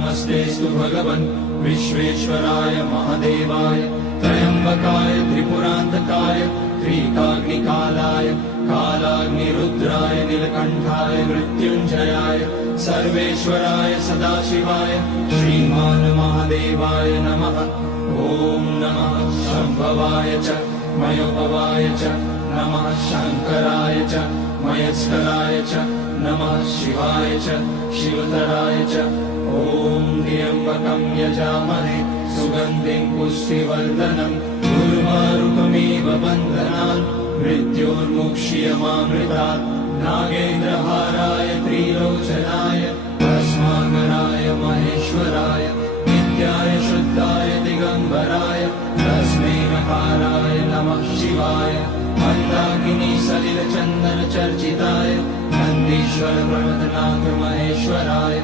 नमस्तेस्तु भगवन् विश्वेश्वराय महादेवाय त्र्यम्बकाय त्रिपुरान्तकाय त्रिकाग्निकालाय कालाग्निरुद्राय नीलकण्ठाय मृत्युञ्जयाय सर्वेश्वराय सदाशिवाय श्रीमान् महादेवाय नमः। ॐ नमः शम्भवाय च मयोभवाय च नमः शङ्कराय च मयस्कराय च नमः शिवाय च शिवतराय च। ॐ त्र्यम्बकं यजामहे सुगन्धिं पुष्टिवर्धनम् उर्वारुकमिव बन्धनान् मृत्योर्मुक्ष्यमामृतात्। नागेन्द्रहाराय त्रिलोचनाय भस्माकराय महेश्वराय नित्याय शुद्धाय दिगम्बराय तस्मै नकाराय नमः शिवाय। मन्दाकिनी सलिलचन्दन चर्चिताय नन्दीश्वर प्रमथनाथ महेश्वराय